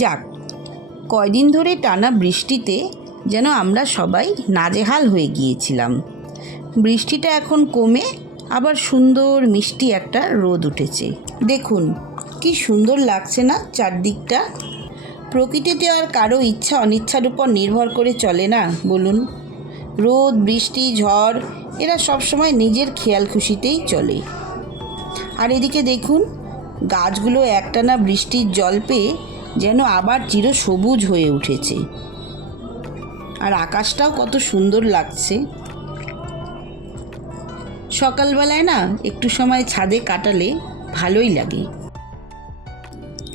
যাক, কয়দিন ধরে টানা বৃষ্টিতে যেন আমরা সবাই নাজেহাল হয়ে গিয়েছিলাম। বৃষ্টিটা এখন কমে আবার সুন্দর মিষ্টি একটা রোদ উঠেছে। দেখুন কি সুন্দর লাগছে না চারদিকটা। প্রকৃতিতে আর কারো ইচ্ছা অনিচ্ছার উপর নির্ভর করে চলে না বলুন। রোদ, বৃষ্টি, ঝড় এরা সবসময় নিজের খেয়াল খুশিতেই চলে। আর এদিকে দেখুন, গাছগুলো একটানা বৃষ্টির জল পেয়ে যেন আবার চিরসবুজ হয়ে উঠেছে। আর আকাশটাও কত সুন্দর লাগছে। সকালবেলায় না একটু সময় ছাদে কাটালে ভালোই লাগে।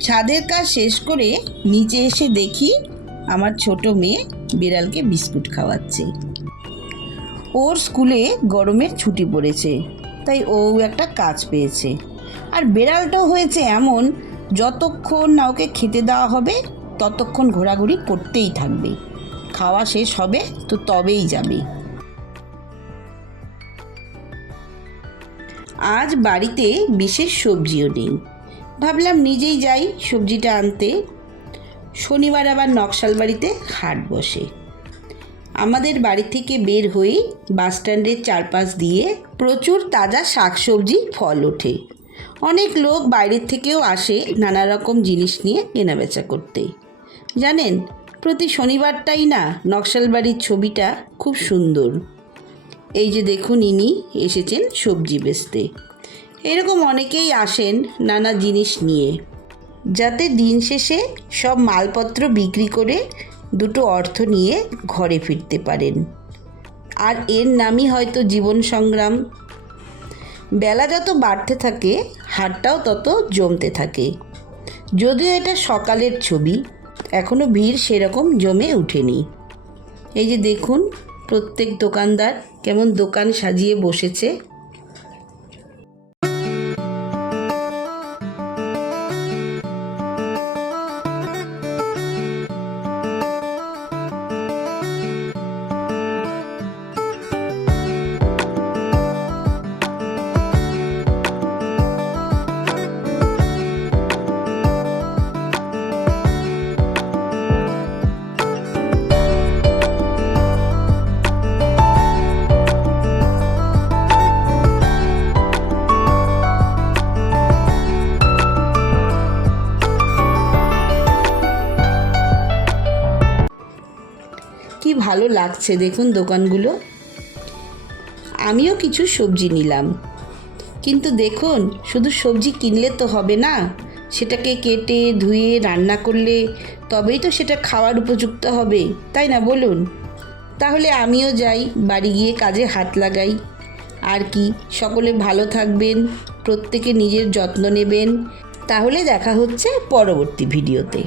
ছাদের কাজ শেষ করে নিচে এসে দেখি আমার ছোট মেয়ে বিড়ালকে বিস্কুট খাওয়াচ্ছে। ওর স্কুলে গরমের ছুটি পড়েছে, তাই ও একটা কাজ পেয়েছে। আর বিড়ালটাও হয়েছে এমন, যতক্ষণ না ওকে খেতে দেওয়া হবে ততক্ষণ ঘোরাঘুরি করতেই থাকবে। খাওয়া শেষ হবে তো তবেই যাবে। আজ বাড়িতে বিশেষ সবজিও নেই, ভাবলাম নিজেই যাই সবজিটা আনতে। শনিবার আবার নকশালবাড়িতে হাট বসে। আমাদের বাড়ি থেকে বের হয়েই বাসস্ট্যান্ডের চারপাশ দিয়ে প্রচুর তাজা শাকসবজি, ফল ওঠে। অনেক লোক বাইরের থেকেও আসে নানা রকম জিনিস নিয়ে কেনাবেচা করতে। জানেন, প্রতি শনিবারটাই না নকশালবাড়ির ছবিটা খুব সুন্দর। এই যে দেখুন, ইনি এসেছেন সবজি বেচতে। এরকম অনেকেই আসেন নানা জিনিস নিয়ে, যাতে দিন শেষে সব মালপত্র বিক্রি করে দুটো অর্থ নিয়ে ঘরে ফিরতে পারেন। আর এর নামই হয়তো জীবন সংগ্রাম। বেলা যত বাড়তে থাকে হাটটাও তত জমতে থাকে। যদিও এটা সকালের ছবি, এখনও ভিড় সেরকম জমে ওঠেনি। এই যে দেখুন, প্রত্যেক দোকানদার কেমন দোকান সাজিয়ে বসেছে। কি ভালো লাগছে দেখুন দোকানগুলো। আমিও কিছু সবজি নিলাম, কিন্তু দেখুন শুধু সবজি কিনলে তো হবে না, সেটাকে কেটে ধুয়ে রান্না করলে তবেই তো সেটা খাওয়ার উপযুক্ত হবে, তাই না বলুন? তাহলে আমিও যাই, বাড়ি গিয়ে কাজে হাত লাগাই। আর কি, সকলে ভালো থাকবেন, প্রত্যেকে নিজের যত্ন নেবেন। তাহলে দেখা হচ্ছে পরবর্তী ভিডিওতে।